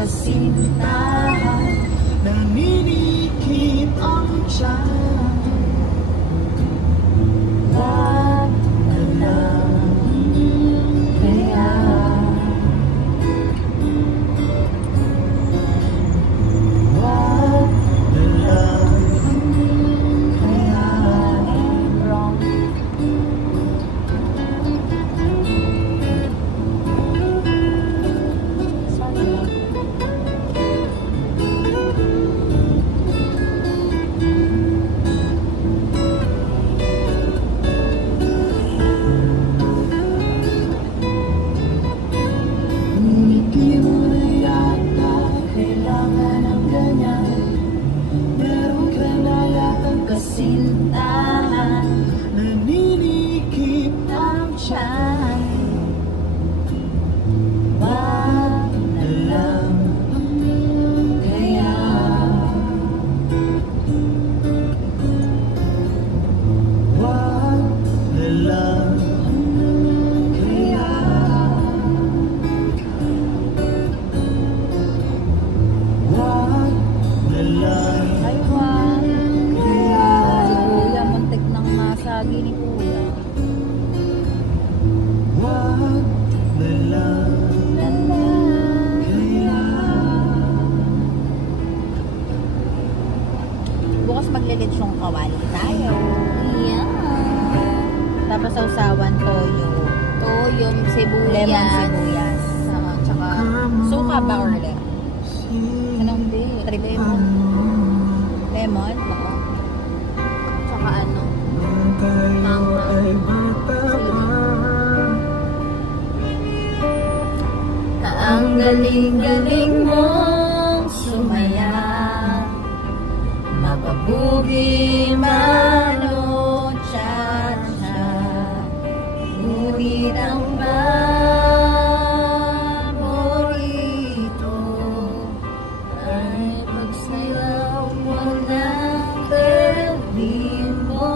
kasintahan, naninikip ang tiyan. Wag na lang kaya. Wag na lang kaya. Wrong. Kasintahan, naninikip ang tiyan. Wag na lang kaya. Wag na lang kaya. Wag na lang. Lagi ni Kuya. Wag na lang kaya. Bukas maglilitsong kawali tayo. Yeah. Tapos sausawan toyo. Toyo, sibuyas. Lemon sibuyas. Tsaka suka ba or lemon? Anong di? Lemon. Lemon? Oo. Tsaka ano? Tayo ay bata pa. Ang galing-galing mong sumaya, mapabugi man o cha-cha, ngunit ang paborito ay pagsayaw mo ng ritmo.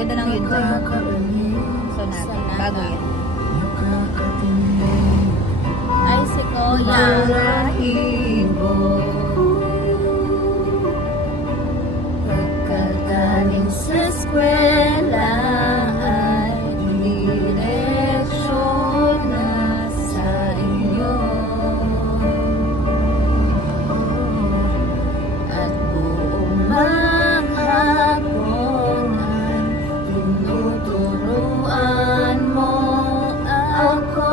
Ganda ng yun sa'yo. So natin, bago yan. Ay, si Kuya. Pagkagaling sa eskwela ay direksyon na sa inyo. At buong maghapon tinuturuan mo ako.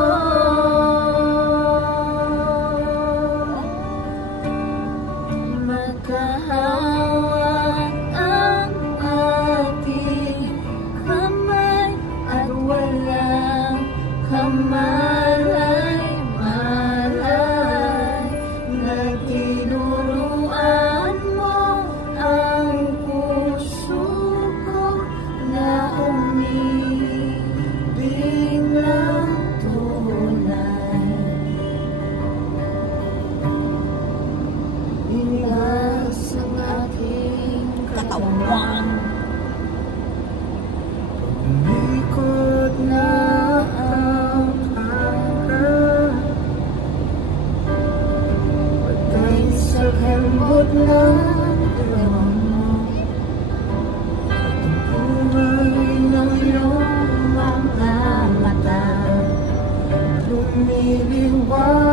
Magkahawak ang ating kamay at walang kamalay-malay na tinuruan mo ang puso ko na umibig lang tunay. Inilas ang ating katawan, umikot na ang hanggan, patay sa lembot ng ewan mo. At ang buhay ng iyong mga mata lumiliwanag.